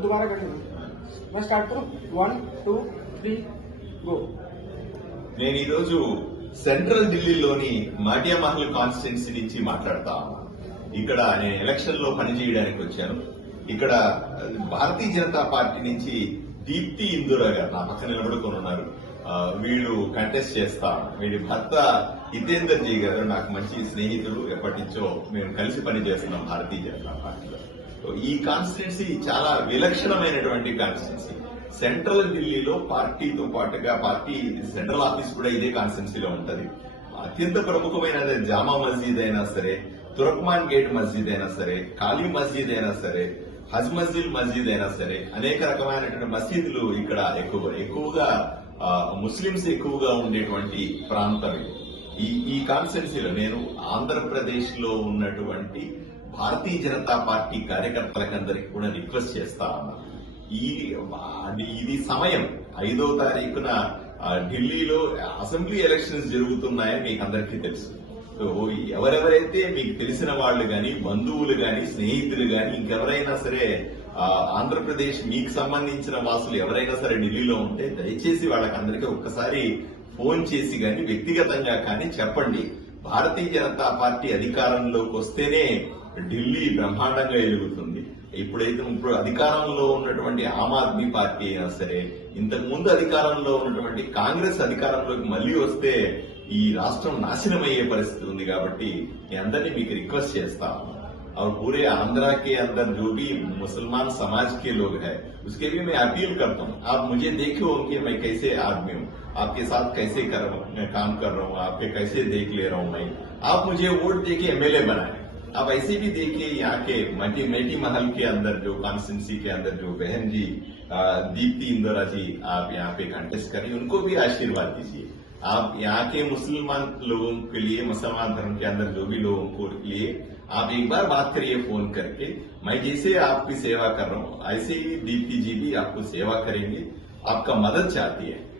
दोबारा करेंगे मैं स्टार्ट करूँ वन टू थ्री गो నేను ఈరోజు సెంట్రల్ ఢిల్లీలోని మాటియా మహల్ కాన్స్టిట్యున్సీ నుంచి మాట్లాడతా ఉన్నాను. ఇక్కడ నేను ఎలక్షన్ లో పనిచేయడానికి వచ్చాను ఇక్కడ భారతీయ జనతా పార్టీ నుంచి దీప్తి ఇందురా గారు నా పక్కన నిలబడుకొని ఉన్నారు ఆ, వీళ్ళు కంటెస్ట్ చేస్తా వీడి భర్త హితేందర్ జీ గారు నాకు మంచి స్నేహితుడు ఎప్పటి నుంచో మేము కలిసి పనిచేస్తున్నాం భారతీయ జనతా పార్టీలో సో ఈ కాన్స్టిట్యున్సీ చాలా విలక్షణమైనటువంటి కాన్స్టిట్యున్సీ సెంట్రల్ ఢిల్లీలో పార్టీతో పాటుగా పార్టీ సెంట్రల్ ఆఫీస్ కూడా ఇదే కాన్స్టిట్యున్సీలో ఉంటుంది అత్యంత ప్రముఖమైన జామా మస్జిద్ అయినా సరే తురక్మాన్ గేట్ మస్జిద్ అయినా సరే ఖాళీ మస్జిద్ అయినా సరే హజ్ మస్జిద్ మస్జిద్ అయినా సరే అనేక రకమైనటువంటి మసీదులు ఇక్కడ ఎక్కువ ఎక్కువగా ముస్లింస్ ఎక్కువగా ఉండేటువంటి ప్రాంతం ఈ ఈ కాన్స్టిట్యున్సీలో నేను ఆంధ్రప్రదేశ్ లో ఉన్నటువంటి భారతీయ జనతా పార్టీ కార్యకర్తలకందరికి కూడా రిక్వెస్ట్ చేస్తా ఈ ఇది సమయం ఐదో తారీఖున ఢిల్లీలో అసెంబ్లీ ఎలక్షన్స్ జరుగుతున్నాయని మీకు అందరికీ తెలుసు ఎవరెవరైతే మీకు తెలిసిన వాళ్ళు కానీ బంధువులు కానీ స్నేహితులు కానీ ఇంకెవరైనా సరే ఆంధ్రప్రదేశ్ మీకు సంబంధించిన వాసులు ఎవరైనా సరే ఢిల్లీలో ఉంటే దయచేసి వాళ్ళకందరికీ ఒక్కసారి ఫోన్ చేసి కానీ వ్యక్తిగతంగా కానీ చెప్పండి భారతీయ జనతా పార్టీ అధికారంలోకి వస్తేనే ఢిల్లీ బ్రహ్మాండంగా ఎలుగుతుంది ఇప్పుడైతే ఇప్పుడు అధికారంలో ఉన్నటువంటి ఆమ్ ఆద్మీ పార్టీ అయినా సరే ఇంతకు ముందు అధికారంలో ఉన్నటువంటి కాంగ్రెస్ అధికారంలోకి మళ్ళీ వస్తే ఈ రాష్ట్రం నాశనం అయ్యే పరిస్థితి ఉంది కాబట్టి మీ అందరినీ మీకు రిక్వెస్ట్ చేస్తా ఉన్నాను. और पूरे आंध्रा के अंदर जो भी मुसलमान समाज के लोग हैं उसके लिए मैं अपील करता हूँ आप मुझे देखो कि मैं कैसे आदमी हूँ आपके साथ कैसे कर मैं काम कर रहा हूँ आपके कैसे देख ले रहा हूँ मैं आप मुझे वोट देके एमएलए बनाए आप ऐसे भी देखिए यहाँ के मटी मेटी महल के अंदर जो कॉन्स्टेंसी के अंदर जो बहन जी दीप्ति इंदौरा जी आप यहाँ पे कंटेस्ट करिए उनको भी आशीर्वाद दीजिए आप यहाँ के मुसलमान लोगों के लिए मुसलमान धर्म के अंदर जो भी लोगों को लिए आप एक बार बात करिए फोन करके मैं जैसे आपकी सेवा कर रहा हूँ ऐसे ही दीप्ति जी भी आपको सेवा करेंगे आपका मदद चाहती है